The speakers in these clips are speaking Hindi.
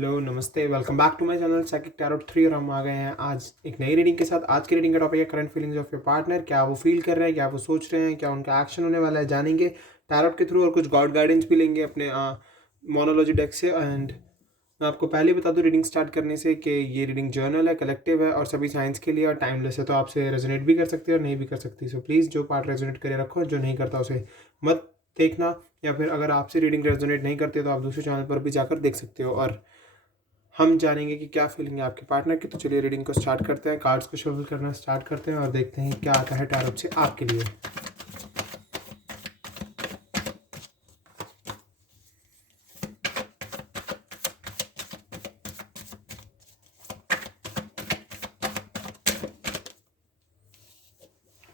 हेलो नमस्ते, welcome back to my channel psychic tarot 3 और हम आ गए हैं आज एक नई रीडिंग के साथ। आज की रीडिंग का टॉपिक है current feelings of your partner. क्या वो फील कर रहे हैं, क्या वो सोच रहे हैं, क्या उनका एक्शन होने वाला है, जानेंगे टैरोट के थ्रू और कुछ गॉड गाइडेंस भी लेंगे अपने मोनोलॉजी डेक से। एंड मैं आपको पहले बता दूं रीडिंग स्टार्ट करने से कि ये रीडिंग जर्नल है, कलेक्टिव है और सभी साइंस के लिए और टाइमलेस है, तो आपसे रेजोनेट भी कर सकती है और नहीं भी कर सकती। सो प्लीज़ जो पार्ट रेजोनेट करे रखो, जो नहीं करता उसे मत देखना, या फिर अगर आपसे रीडिंग रेजोनेट नहीं करती तो आप दूसरे चैनल पर भी जाकर देख सकते हो। और हम जानेंगे कि क्या फीलिंग है आपके पार्टनर की। तो चलिए रीडिंग को स्टार्ट करते हैं, कार्ड्स को शफल करना स्टार्ट करते हैं और देखते हैं क्या आता है टैरोट से आपके लिए।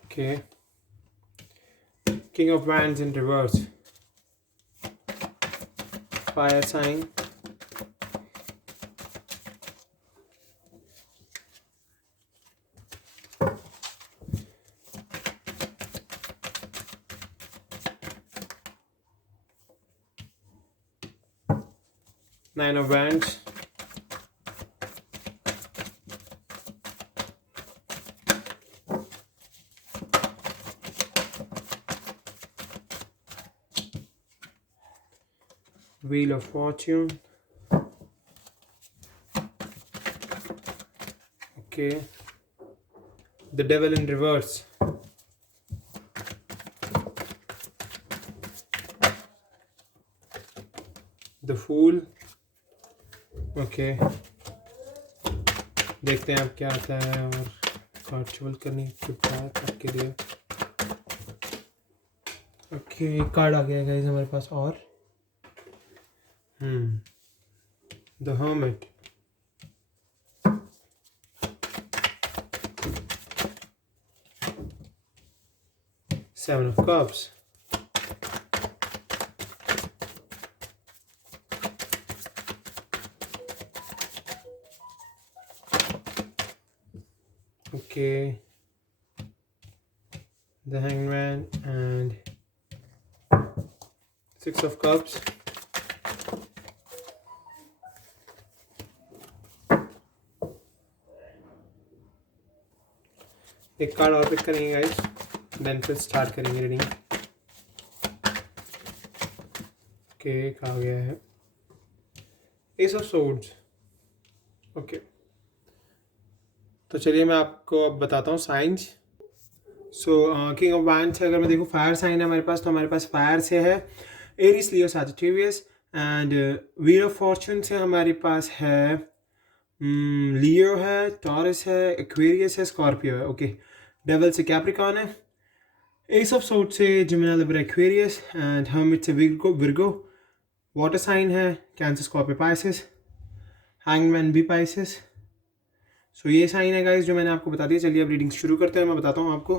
Okay, king of wands in reverse, fire sign, nine of wands, wheel of fortune, okay, the devil in reverse, the fool. Okay, देखते हैं अब क्या आता है और कार्ड शफल करनी आपके लिए। ओके, कार्ड आ गया गाइस हमारे पास और the hermit, seven of cups, okay, the hangman and six of cups, एक कार्ड और पिक करेंगे गाइस, देन फिर स्टार्ट करेंगे रीडिंग। ओके, कहा गया है एस ऑफ सोर्ड्स। ओके, तो चलिए मैं आपको अब बताता हूँ science. So king of wands से अगर मैं देखूँ फायर साइन है हमारे पास, तो हमारे पास फायर से है Aries, Leo, Sagittarius. And wheel of fortune से हमारे पास है लियो है, टॉरस है, एक्वेरियस है, स्कॉर्पियो है। ओके, डेविल से कैप्रिकॉन है, एस ऑफ सोर्ड से Gemini, Libra, Aquarius and hermit से विर्गो। वाटर साइन है कैंसर, स्कॉर्पियो, पाइसेस, हैंगमैन भी पाइसेस। सो ये साइन है गाइस जो मैंने आपको बता दिया। चलिए अब रीडिंग शुरू करते हैं। मैं बताता हूँ आपको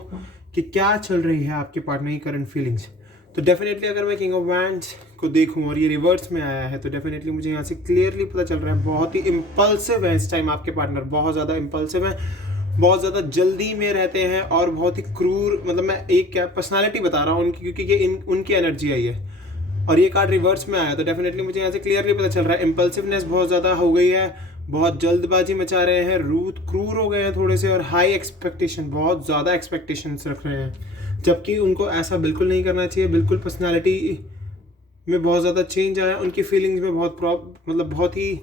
कि क्या चल रही है आपके पार्टनर की करंट फीलिंग्स। तो डेफिनेटली अगर मैं किंग ऑफ वैंड्स को देखूं और ये रिवर्स में आया है तो डेफिनेटली मुझे यहाँ से क्लियरली पता चल रहा है बहुत ही इम्पल्सिव है इस टाइम आपके पार्टनर, बहुत ज़्यादा इम्पल्सिव है, बहुत ज़्यादा जल्दी में रहते हैं और बहुत ही क्रूर, मतलब मैं एक क्या पर्सनालिटी बता रहा हूँ उनकी, क्योंकि ये उनकी एनर्जी आई है और ये कार्ड रिवर्स में आया। तो डेफिनेटली मुझे यहाँ से क्लियरली पता चल रहा है इम्पल्सिवनेस बहुत ज़्यादा हो गई है, बहुत जल्दबाजी मचा रहे हैं, रूथ क्रूर हो गए हैं थोड़े से और हाई एक्सपेक्टेशन, बहुत ज़्यादा एक्सपेक्टेशंस रख रहे हैं, जबकि उनको ऐसा बिल्कुल नहीं करना चाहिए। बिल्कुल पर्सनालिटी में बहुत ज़्यादा चेंज आया, उनकी फीलिंग्स में मतलब बहुत ही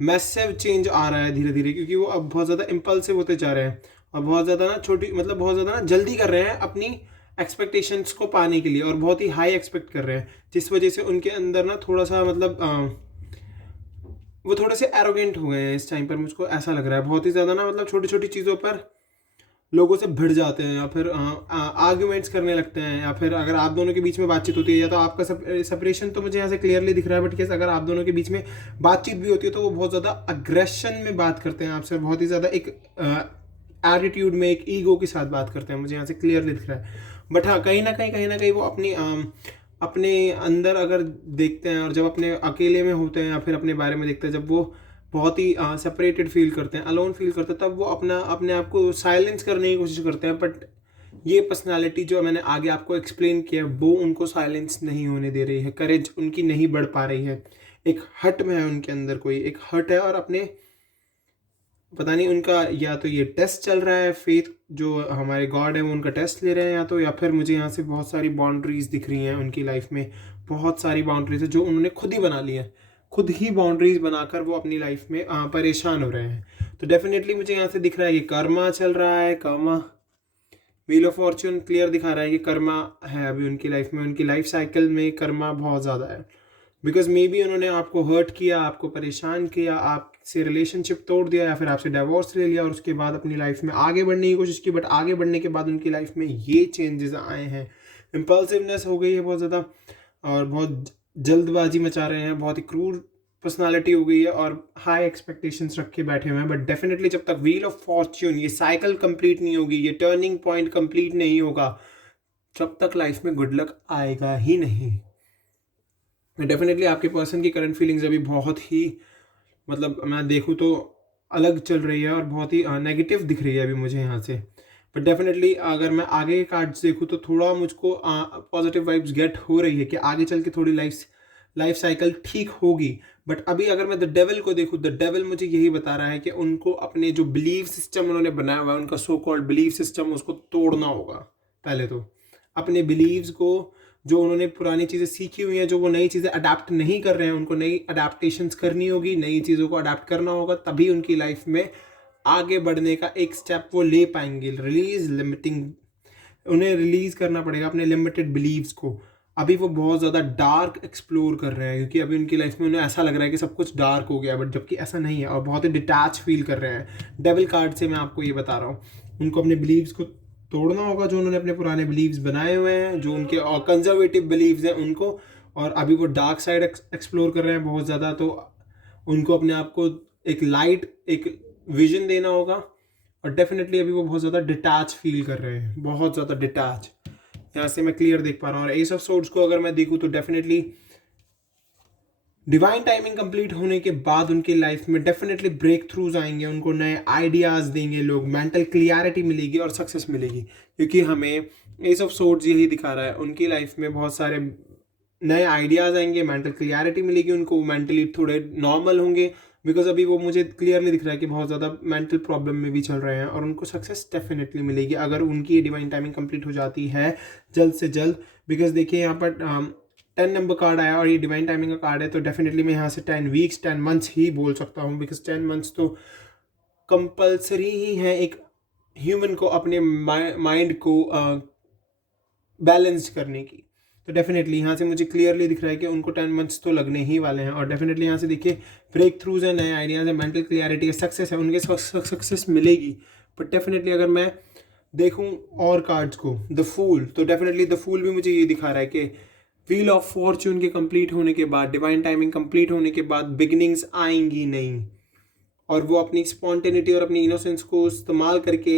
मैसिव चेंज आ रहा है धीरे धीरे, क्योंकि वो अब बहुत ज़्यादा इम्पल्सिव होते जा रहे हैं और बहुत ज़्यादा ना बहुत ज़्यादा ना जल्दी कर रहे हैं अपनी एक्सपेक्टेशंस को पाने के लिए और बहुत ही हाई एक्सपेक्ट कर रहे हैं, जिस वजह से उनके अंदर ना थोड़ा सा वो थोड़े से एरोगेंट हो गए हैं इस टाइम पर। मुझको ऐसा लग रहा है बहुत ही ज़्यादा ना, मतलब छोटी छोटी चीज़ों पर लोगों से भिड़ जाते हैं या फिर आर्ग्यूमेंट्स करने लगते हैं, या फिर अगर आप दोनों के बीच में बातचीत होती है या तो आपका सेपरेशन तो मुझे यहाँ से क्लियरली दिख रहा है, बट केस अगर आप दोनों के बीच में बातचीत भी होती है तो वो बहुत ज़्यादा अग्रेशन में बात करते हैं आपसे, बहुत ही ज़्यादा एक एटीट्यूड में, एक ईगो के साथ बात करते हैं, मुझे यहाँ से क्लियरली दिख रहा है। बट हाँ, कहीं ना कहीं वो अपने अंदर अगर देखते हैं और जब अपने अकेले में होते हैं या फिर अपने बारे में देखते हैं, जब वो बहुत ही सेपरेटेड फील करते हैं, अलोन फील करते हैं, तब वो अपने आप को साइलेंस करने की कोशिश करते हैं। बट ये पर्सनालिटी जो मैंने आगे आपको एक्सप्लेन किया वो उनको साइलेंस नहीं होने दे रही है, करेज उनकी नहीं बढ़ पा रही है, एक हट में है उनके अंदर, कोई एक हट है और अपने पता नहीं उनका या तो ये टेस्ट चल रहा है, फेथ जो हमारे गॉड है वो उनका टेस्ट ले रहे हैं या फिर मुझे यहाँ से बहुत सारी बाउंड्रीज दिख रही हैं उनकी लाइफ में। बहुत सारी बाउंड्रीज है जो उन्होंने खुद ही बना ली है, खुद ही बाउंड्रीज बनाकर वो अपनी लाइफ में परेशान हो रहे हैं। तो डेफिनेटली मुझे यहाँ से दिख रहा है कि कर्मा चल रहा है, Karma wheel of Fortune clear दिखा रहा है कि कर्मा है अभी उनकी लाइफ में, उनकी लाइफ साइकिल में कर्मा बहुत ज़्यादा है। बिकॉज मे बी उन्होंने आपको हर्ट किया, आपको परेशान किया, आपसे रिलेशनशिप तोड़ दिया या फिर आपसे डिवोर्स ले लिया और उसके बाद अपनी लाइफ में आगे बढ़ने की कोशिश की, बट आगे बढ़ने के बाद उनकी लाइफ में ये चेंजेस आए हैं। इम्पल्सिवनेस हो गई है बहुत ज़्यादा और बहुत जल्दबाजी मचा रहे हैं, बहुत ही क्रूर पर्सनालिटी हो गई है और हाई एक्सपेक्टेशंस रख के बैठे हुए हैं। बट डेफिनेटली जब तक व्हील ऑफ फॉर्च्यून ये साइकिल कंप्लीट नहीं होगी, ये टर्निंग पॉइंट कंप्लीट नहीं होगा, तब तक लाइफ में गुड लक आएगा ही नहीं। डेफिनेटली आपके पर्सन की करंट फीलिंग्स अभी बहुत ही मतलब मैं देखूँ तो अलग चल रही है और बहुत ही नेगेटिव दिख रही है अभी मुझे यहाँ से। बट डेफिनेटली अगर मैं आगे के कार्ड्स देखूँ तो थोड़ा मुझको पॉजिटिव वाइब्स गेट हो रही है कि आगे चल के थोड़ी लाइफ साइकिल ठीक होगी। बट अभी अगर मैं द डेविल को देखूँ, द डेविल मुझे यही बता रहा है कि उनको अपने जो बिलीव सिस्टम उन्होंने बनाया हुआ है, उनका सो कॉल्ड बिलीव सिस्टम, उसको तोड़ना होगा। पहले तो अपने बिलीव्स को, जो उन्होंने पुरानी चीज़ें सीखी हुई हैं, जो वो नई चीज़ें अडाप्ट नहीं कर रहे हैं, उनको नई अडाप्टेशंस करनी होगी, नई चीज़ों को अडाप्ट करना होगा, तभी उनकी लाइफ में आगे बढ़ने का एक स्टेप वो ले पाएंगे। उन्हें रिलीज करना पड़ेगा अपने लिमिटेड बिलीव्स को। अभी वो बहुत ज़्यादा डार्क एक्सप्लोर कर रहे हैं क्योंकि अभी उनकी लाइफ में उन्हें ऐसा लग रहा है कि सब कुछ डार्क हो गया, बट जबकि ऐसा नहीं है और बहुत ही डिटैच फील कर रहे हैं। डेविल कार्ड से मैं आपको ये बता रहा हूँ, उनको अपने बिलीव्स को तोड़ना होगा, जो उन्होंने अपने पुराने बिलीव्स बनाए हुए हैं, जो उनके कंजर्वेटिव बिलीव्स हैं उनको, और अभी वो डार्क साइड एक्सप्लोर कर रहे हैं बहुत ज़्यादा। तो उनको अपने आप को एक लाइट, एक विजन देना होगा। और डेफिनेटली अभी वो बहुत ज़्यादा डिटैच फील कर रहे हैं, बहुत ज़्यादा डिटैच, यहाँ से मैं क्लियर देख पा रहा हूँ। और एस ऑफ सोर्ड्स को अगर मैं देखूँ तो डेफिनेटली डिवाइन टाइमिंग कंप्लीट होने के बाद उनकी लाइफ में डेफिनेटली ब्रेक थ्रूज आएंगे, उनको नए आइडियाज़ देंगे लोग, मेंटल क्लियरिटी मिलेगी और सक्सेस मिलेगी। क्योंकि हमें एस ऑफ सोर्ड्स यही दिखा रहा है, उनकी लाइफ में बहुत सारे नए आइडियाज़ आएंगे, मेंटल क्लियरिटी मिलेगी उनको, मेंटली थोड़े नॉर्मल होंगे। बिकॉज अभी वो मुझे क्लियरली दिख रहा है कि बहुत ज़्यादा मेंटल प्रॉब्लम में भी चल रहे हैं और उनको सक्सेस डेफिनेटली मिलेगी अगर उनकी डिवाइन टाइमिंग कंप्लीट हो जाती है जल्द से जल्द। बिकॉज देखिए यहाँ पर 10 नंबर कार्ड आया और ये डिवाइन टाइमिंग का कार्ड है, तो डेफिनेटली मैं यहाँ से 10 वीक्स 10 मंथ्स ही बोल सकता हूँ। बिकॉज 10 मंथ्स तो कंपल्सरी ही है एक ह्यूमन को अपने माइंड को बैलेंस करने की। तो डेफिनेटली यहाँ से मुझे क्लियरली दिख रहा है कि उनको 10 मंथ्स तो लगने ही वाले हैं। और डेफिनेटली यहाँ से देखिए ब्रेक थ्रूज है, नए आइडियाज़ है, मेंटल क्लियरिटी है, सक्सेस है, उनके सक्सेस मिलेगी। बट डेफिनेटली अगर मैं देखूँ और कार्ड्स को, द फूल, तो डेफिनेटली द फूल भी मुझे ये दिखा रहा है कि व्हील ऑफ फॉर्च्यून के कंप्लीट होने के बाद, डिवाइन टाइमिंग कंप्लीट होने के बाद बिगिनिंग्स आएंगी नहीं, और वो अपनी स्पॉन्टेनिटी और अपनी इनोसेंस को इस्तेमाल करके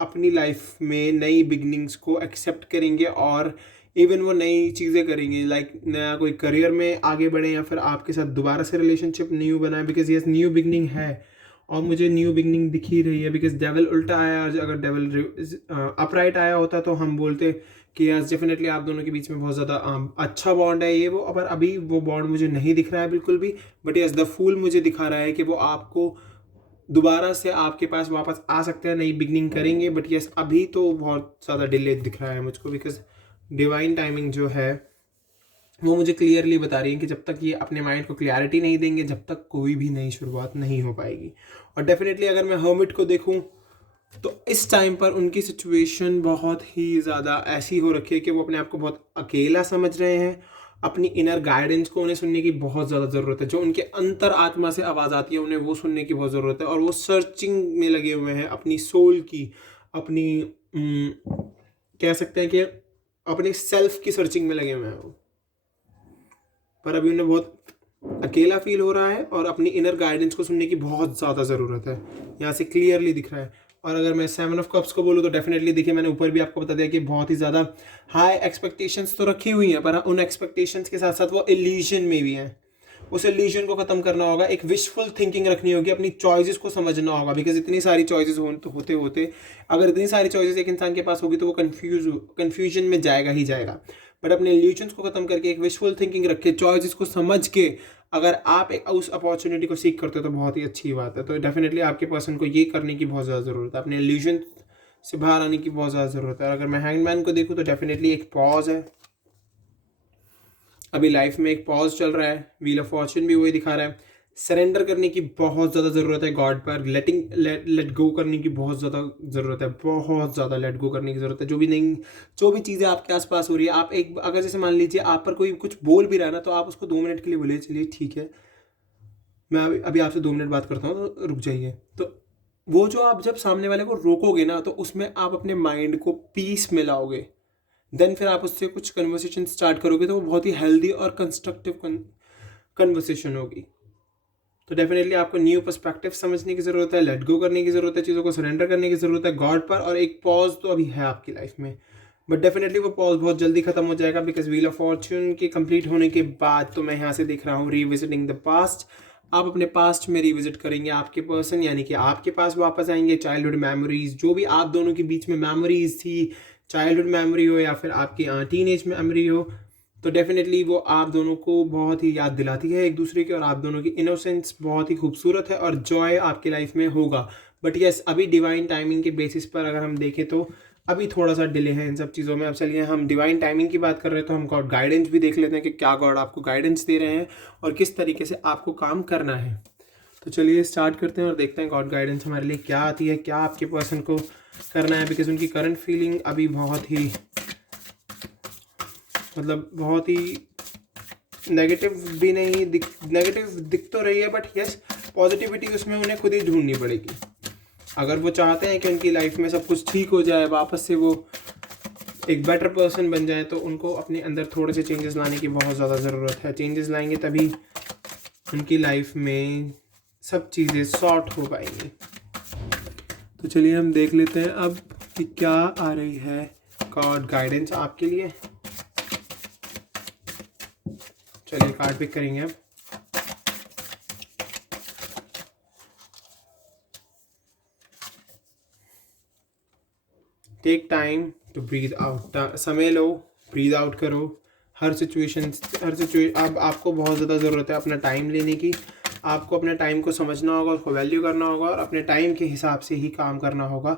अपनी लाइफ में नई बिगिनिंग्स को एक्सेप्ट करेंगे और इवन वो नई चीज़ें करेंगे, लाइक नया कोई करियर में आगे बढ़े या फिर आपके साथ दोबारा से रिलेशनशिप न्यू बनाए। बिकॉज यस न्यू बिगनिंग है और मुझे न्यू बिगनिंग दिख ही रही है। बिकॉज डेविल उल्टा आया, अगर डेविल अपराइट आया होता तो हम बोलते कि यस डेफिनेटली आप दोनों के बीच में बहुत ज़्यादा अच्छा बॉन्ड है ये वो, पर अभी वो बॉन्ड मुझे नहीं दिख रहा है बिल्कुल भी। बट यस द फूल मुझे दिखा रहा है कि वो आपको दोबारा से आपके पास वापस आ सकते हैं, नई बिगनिंग करेंगे। बट यस अभी तो बहुत ज़्यादा डिले दिख रहा है मुझको, बिकॉज डिवाइन टाइमिंग जो है वो मुझे क्लियरली बता रही है कि जब तक ये अपने माइंड को क्लैरिटी नहीं देंगे, जब तक कोई भी नई शुरुआत नहीं हो पाएगी। और डेफिनेटली अगर मैं हर्मिट को देखूं तो इस टाइम पर उनकी सिचुएशन बहुत ही ज़्यादा ऐसी हो रखी है कि वो अपने आप को बहुत अकेला समझ रहे हैं। अपनी इनर गाइडेंस को उन्हें सुनने की बहुत ज़्यादा ज़रूरत है, जो उनके अंतर आत्मा से आवाज़ आती है उन्हें वो सुनने की बहुत ज़रूरत है। और वो सर्चिंग में लगे हुए हैं अपनी सोल की, अपनी कह सकते हैं कि अपनी सेल्फ की सर्चिंग में लगे हुए हैं वो। पर अभी उन्हें बहुत अकेला फील हो रहा है और अपनी इनर गाइडेंस को सुनने की बहुत ज़्यादा ज़रूरत है, यहाँ से क्लियरली दिख रहा है। और अगर मैं 7 ऑफ कप्स को बोलूँ तो डेफिनेटली देखिए मैंने ऊपर भी आपको बता दिया कि बहुत ही ज़्यादा हाई एक्सपेक्टेशंस तो रखी हुई हैं, पर उन एक्सपेक्टेशंस के साथ साथ वो इल्यूजन में भी हैं। उस इल्यूजन को ख़त्म करना होगा, एक विशफुल थिंकिंग रखनी होगी, अपनी चॉइसेस को समझना होगा। बिकॉज इतनी सारी चॉइसेस होते होते अगर इतनी सारी चॉइसेस एक इंसान के पास होगी तो वो कन्फ्यूजन में जाएगा ही जाएगा। बट अपने इल्यूजन्स को ख़त्म करके एक विशफुल थिंकिंग रखे, चॉइसेस को समझ के अगर आप एक उस अपॉर्चुनिटी को सीख करते हो तो बहुत ही अच्छी बात है। तो डेफिनेटली आपके पर्सन को ये करने की बहुत ज़्यादा ज़रूरत है, अपने इल्यूजन से बाहर आने की बहुत ज़्यादा ज़रूरत है। अगर मैं हैंगमैन को देखूँ तो डेफिनेटली एक पॉज है, अभी लाइफ में एक पॉज चल रहा है। व्हील ऑफ फॉर्च्यून भी वही दिखा रहा है। सरेंडर करने की बहुत ज़्यादा ज़रूरत है गॉड पर, लेट गो करने की बहुत ज़्यादा ज़रूरत है, बहुत ज़्यादा लेट गो करने की ज़रूरत है। जो भी चीज़ें आपके आसपास हो रही है, आप एक अगर जैसे मान लीजिए आप पर कोई कुछ बोल भी रहा है ना, तो आप उसको 2 मिनट के लिए बोलिए चलिए ठीक है, मैं अभी आपसे 2 मिनट बात करता हूँ, तो रुक जाइए। तो वो जो आप जब सामने वाले को रोकोगे ना, तो उसमें आप अपने माइंड को पीस में लाओगे। देन फिर आप उससे कुछ कन्वर्सेशन स्टार्ट करोगे, तो वो बहुत ही हेल्दी और कंस्ट्रक्टिव कन्वर्सेशन होगी। तो डेफिनेटली आपको न्यू पर्सपेक्टिव समझने की ज़रूरत है, लेट गो करने की ज़रूरत है, चीज़ों को सरेंडर करने की ज़रूरत है गॉड पर, और एक पॉज तो अभी है आपकी लाइफ में, बट डेफिनेटली वो पॉज बहुत जल्दी खत्म हो जाएगा, बिकॉज व्हील ऑफ फॉर्च्यून के कंप्लीट होने के बाद तो मैं यहाँ से देख रहा हूँ रीविजिटिंग द पास्ट। आप अपने पास्ट में रिविजिट करेंगे, आपके पर्सन यानी कि आपके पास वापस आएंगे, चाइल्डहुड मेमोरीज, जो भी आप दोनों के बीच में मेमोरीज थी, चाइल्डहुड मेमोरी हो या फिर आपकी टीनेज मेमोरी हो, तो डेफिनेटली वो आप दोनों को बहुत ही याद दिलाती है एक दूसरे की, और आप दोनों की इनोसेंस बहुत ही खूबसूरत है और जॉय आपकी लाइफ में होगा। बट यस, अभी डिवाइन टाइमिंग के बेसिस पर अगर हम देखें तो अभी थोड़ा सा डिले है इन सब चीज़ों में। अब चलिए, हम डिवाइन टाइमिंग की बात कर रहे हैं तो हम गॉड गाइडेंस भी देख लेते हैं कि क्या गॉड आपको गाइडेंस दे रहे हैं और किस तरीके से आपको काम करना है। तो चलिए स्टार्ट करते हैं और देखते हैं गॉड गाइडेंस हमारे लिए क्या आती है, क्या आपके पर्सन को करना है। बिकॉज उनकी करंट फीलिंग अभी बहुत ही बहुत ही नेगेटिव भी नहीं नेगेटिव दिख तो रही है, बट यस पॉजिटिविटी उसमें उन्हें खुद ही ढूंढनी पड़ेगी। अगर वो चाहते हैं कि उनकी लाइफ में सब कुछ ठीक हो जाए, वापस से वो एक बेटर पर्सन बन जाए, तो उनको अपने अंदर थोड़े से चेंजेस लाने की बहुत ज़्यादा ज़रूरत है। चेंजेस लाएंगे तभी उनकी लाइफ में सब चीज़ें सॉर्ट हो पाएंगी। तो चलिए हम देख लेते हैं अब कि क्या आ रही है गॉड गाइडेंस आपके लिए। चलिए कार्ड पिक करेंगे अब। Take time to breathe out, समय लो, ब्रीद आउट करो। हर सिचुएशन अब आपको बहुत ज़्यादा ज़रूरत है अपना टाइम लेने की। आपको अपने टाइम को समझना होगा, उसको वैल्यू करना होगा और अपने टाइम के हिसाब से ही काम करना होगा।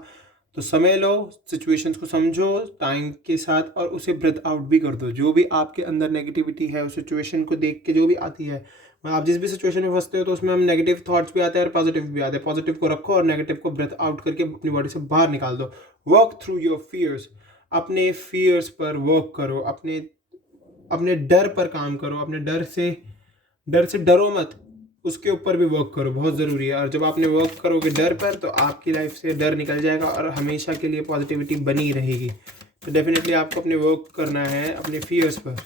तो समय लो, सिचुएशंस को समझो टाइम के साथ, और उसे ब्रेथ आउट भी कर दो। जो भी आपके अंदर नेगेटिविटी है उस सिचुएशन को देख के जो भी आती है, आप जिस भी सिचुएशन में फंसते हो तो उसमें हम नेगेटिव थॉट्स भी आते हैं और पॉजिटिव भी आते हैं। पॉजिटिव को रखो और नेगेटिव को ब्रेथ आउट करके अपनी बॉडी से बाहर निकाल दो। वर्क थ्रू योर फियर्स, अपने फियर्स पर वर्क करो, अपने डर पर काम करो, अपने डर से डरो मत, उसके ऊपर भी वर्क करो, बहुत ज़रूरी है। और जब आपने वर्क करोगे डर पर, तो आपकी लाइफ से डर निकल जाएगा और हमेशा के लिए पॉजिटिविटी बनी रहेगी। तो डेफिनेटली आपको अपने वर्क करना है अपने फियर्स पर।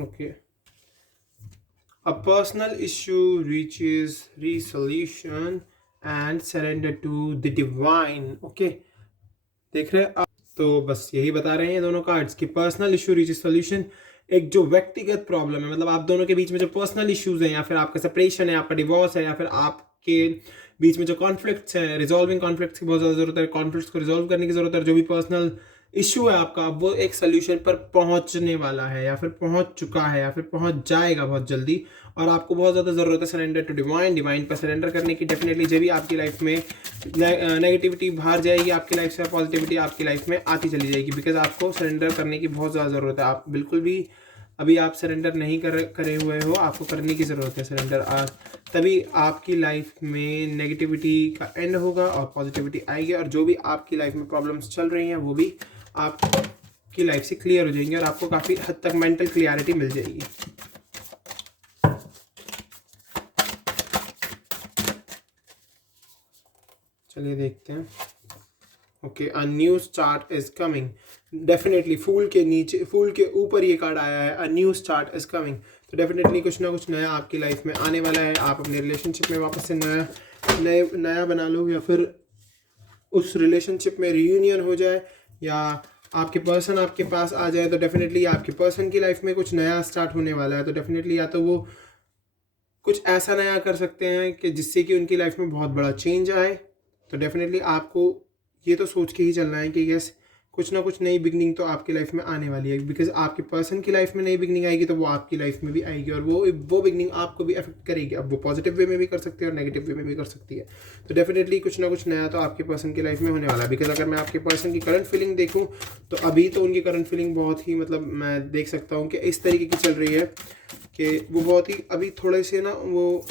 Okay, a personal issue reaches resolution and surrender to the divine। Okay, देख रहे हैं आप? तो बस यही बता रहे हैं दोनों कार्ड्स कि पर्सनल इशू रीचेस सोल्यूशन। एक जो व्यक्तिगत प्रॉब्लम है, मतलब आप दोनों के बीच में जो पर्सनल इश्यूज हैं, या फिर आपका सेपरेशन है, आपका डिवोर्स है, या फिर आपके बीच में जो कॉन्फ्लिक्ट्स हैं, रिजॉल्विंग कॉन्फ्लिक्ट्स की बहुत ज़्यादा ज़रूरत है, कॉन्फ्लिक्ट्स को रिजॉल्व करने की ज़रूरत है। जो भी पर्सनल इशू है आपका, वो एक सोल्यूशन पर पहुंचने वाला है, या फिर पहुंच चुका है, या फिर पहुंच जाएगा बहुत जल्दी। और आपको बहुत ज़्यादा ज़रूरत है सरेंडर टू डिवाइन पर सरेंडर करने की। डेफिनेटली जब भी आपकी लाइफ में नेगेटिविटी बाहर जाएगी आपकी लाइफ से, पॉजिटिविटी आपकी लाइफ में आती चली जाएगी, बिकॉज आपको सरेंडर करने की बहुत ज़्यादा ज़रूरत है। आप बिल्कुल भी अभी आप सरेंडर नहीं करे हुए हो, आपको करने की ज़रूरत है सरेंडर। तभी आपकी लाइफ में नेगेटिविटी का एंड होगा और पॉजिटिविटी आएगी, और जो भी आपकी लाइफ में प्रॉब्लम्स चल रही हैं वो भी आपकी लाइफ से क्लियर हो जाएंगे और आपको काफ़ी हद तक मेंटल क्लियरिटी मिल जाएगी। चलिए देखते हैं। Okay, a new start is coming. Definitely फूल के ऊपर ये कार्ड आया है, a new start is coming. तो डेफिनेटली कुछ ना कुछ नया आपकी लाइफ में आने वाला है। आप अपने रिलेशनशिप में वापस से नया बना लो, या फिर उस रिलेशनशिप में रियूनियन हो जाए, या आपके पर्सन आपके पास आ जाए। तो डेफिनेटली आपके पर्सन की लाइफ में कुछ नया स्टार्ट होने वाला है। तो डेफिनेटली या तो वो कुछ ऐसा नया कर सकते हैं कि जिससे कि उनकी लाइफ में बहुत बड़ा चेंज आए। तो डेफिनेटली आपको ये तो सोच के ही चलना है कि यस, कुछ ना कुछ नई बिगनिंग तो आपकी लाइफ में आने वाली है, बिकॉज आपके पर्सन की लाइफ में नई बिगनिंग आएगी तो वो आपकी लाइफ में भी आएगी, और वो बिगनिंग आपको भी अफेक्ट करेगी। अब वो पॉजिटिव वे में भी कर सकती है और नेगेटिव वे में भी कर सकती है। तो डेफिनेटली कुछ ना कुछ नया तो आपके पर्सन की लाइफ में होने वाला है। बिकॉज अगर मैं आपके पर्सन की करंट फीलिंग देखूँ तो अभी तो उनकी करंट फीलिंग बहुत ही, मतलब मैं देख सकता हूँ कि इस तरीके की चल रही है कि वो बहुत ही अभी थोड़े से ना वो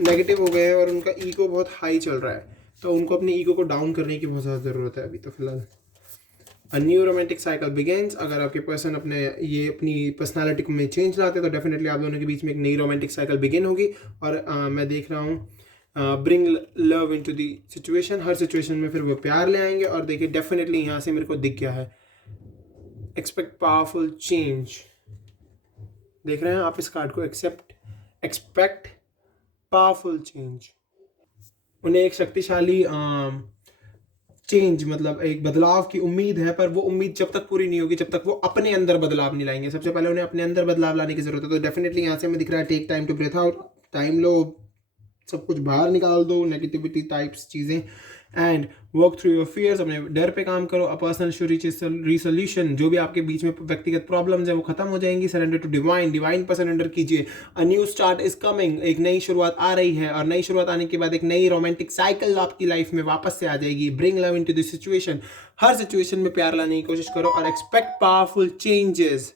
नेगेटिव हो गए हैं और उनका ईगो बहुत हाई चल रहा है। तो उनको अपने ईगो को डाउन करने की बहुत ज़्यादा ज़रूरत है अभी तो फिलहाल। A new romantic cycle begins. अगर आपके पर्सन अपनी पर्सनालिटी में चेंज लाते हैं तो डेफिनेटली आप दोनों के बीच में एक नई रोमांटिक साइकिल बिगिन होगी। और मैं देख रहा हूँ bring love into the situation. Her situation में फिर वो प्यार ले आएंगे। और देखिए डेफिनेटली यहाँ से मेरे को दिख गया है एक्सपेक्ट पावरफुल चेंज। देख रहे हैं आप इस कार्ड को, एक्सपेक्ट पावरफुल चेंज। उन्हें एक शक्तिशाली चेंज, मतलब एक बदलाव की उम्मीद है, पर वो उम्मीद जब तक पूरी नहीं होगी जब तक वो अपने अंदर बदलाव नहीं लाएंगे। सबसे पहले उन्हें अपने अंदर बदलाव लाने की जरूरत है। तो डेफिनेटली यहाँ से हमें दिख रहा है take time to breathe out. Time लो, सब कुछ बाहर निकाल दो, नेगेटिविटी टाइप्स चीज़ें, and work through your fears. अपने डर पे काम करो। A person resolution. जो भी आपके बीच में व्यक्तिगत प्रॉब्लम्स है वो खत्म हो जाएंगी। सरेंडर टू डिवाइन पर सरेंडर कीजिए। अ न्यू स्टार्ट इज कमिंग। एक नई शुरुआत आ रही है और नई शुरुआत आने के बाद एक नई रोमांटिक साइकिल आपकी लाइफ में वापस से आ जाएगी। Bring love into the situation. Her situation में प्यार लाने की कोशिश करो और एक्सपेक्ट पावरफुल चेंजेस।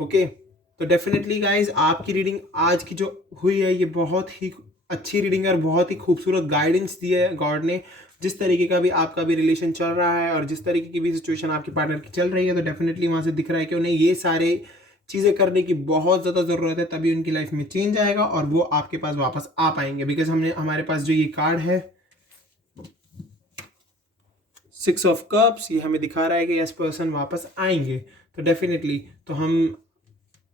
ओके, तो डेफिनेटली गाइज आपकी रीडिंग आज की जो हुई है ये बहुत ही अच्छी रीडिंग है और बहुत ही खूबसूरत गाइडेंस दी है गॉड ने। जिस तरीके का भी आपका भी रिलेशन चल रहा है और जिस तरीके की भी सिचुएशन आपके पार्टनर की चल रही है, तो डेफिनेटली वहाँ से दिख रहा है कि उन्हें ये सारे चीज़ें करने की बहुत ज़्यादा ज़रूरत है, तभी उनकी लाइफ में चेंज आएगा और वो आपके पास वापस आ पाएंगे। बिकॉज हमारे पास जो ये कार्ड है 6 ऑफ कप्स, ये हमें दिखा रहा है कि यस पर्सन वापस आएंगे। तो डेफिनेटली तो हम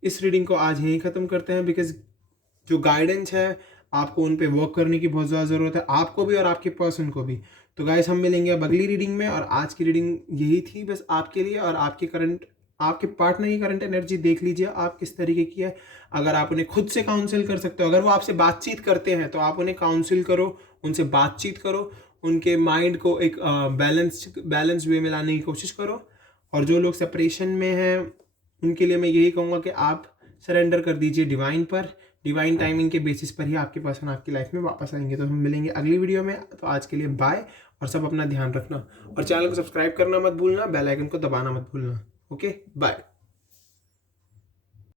इस रीडिंग को आज यहीं ख़त्म करते हैं। बिकॉज जो गाइडेंस है आपको उन पे वर्क करने की बहुत ज़्यादा ज़रूरत है, आपको भी और आपके पर्सन को भी। तो गाइस हम मिलेंगे अब अगली रीडिंग में, और आज की रीडिंग यही थी बस आपके लिए। और आपके पार्टनर की करंट एनर्जी देख लीजिए आप किस तरीके की है। अगर आप उन्हें खुद से काउंसिल कर सकते हो, अगर वो आपसे बातचीत करते हैं तो आप उन्हें काउंसिल करो, उनसे बातचीत करो, उनके माइंड को एक बैलेंस वे में लाने की कोशिश करो। और जो लोग सेपरेशन में हैं उनके लिए मैं यही कहूँगा कि आप सरेंडर कर दीजिए डिवाइन पर। डिवाइन टाइमिंग के बेसिस पर ही आपके पर्सन आपकी लाइफ में वापस आएंगे। तो हम मिलेंगे अगली वीडियो में। तो आज के लिए बाय, और सब अपना ध्यान रखना और चैनल को सब्सक्राइब करना मत भूलना, बेल आइकन को दबाना मत भूलना। Okay, bye.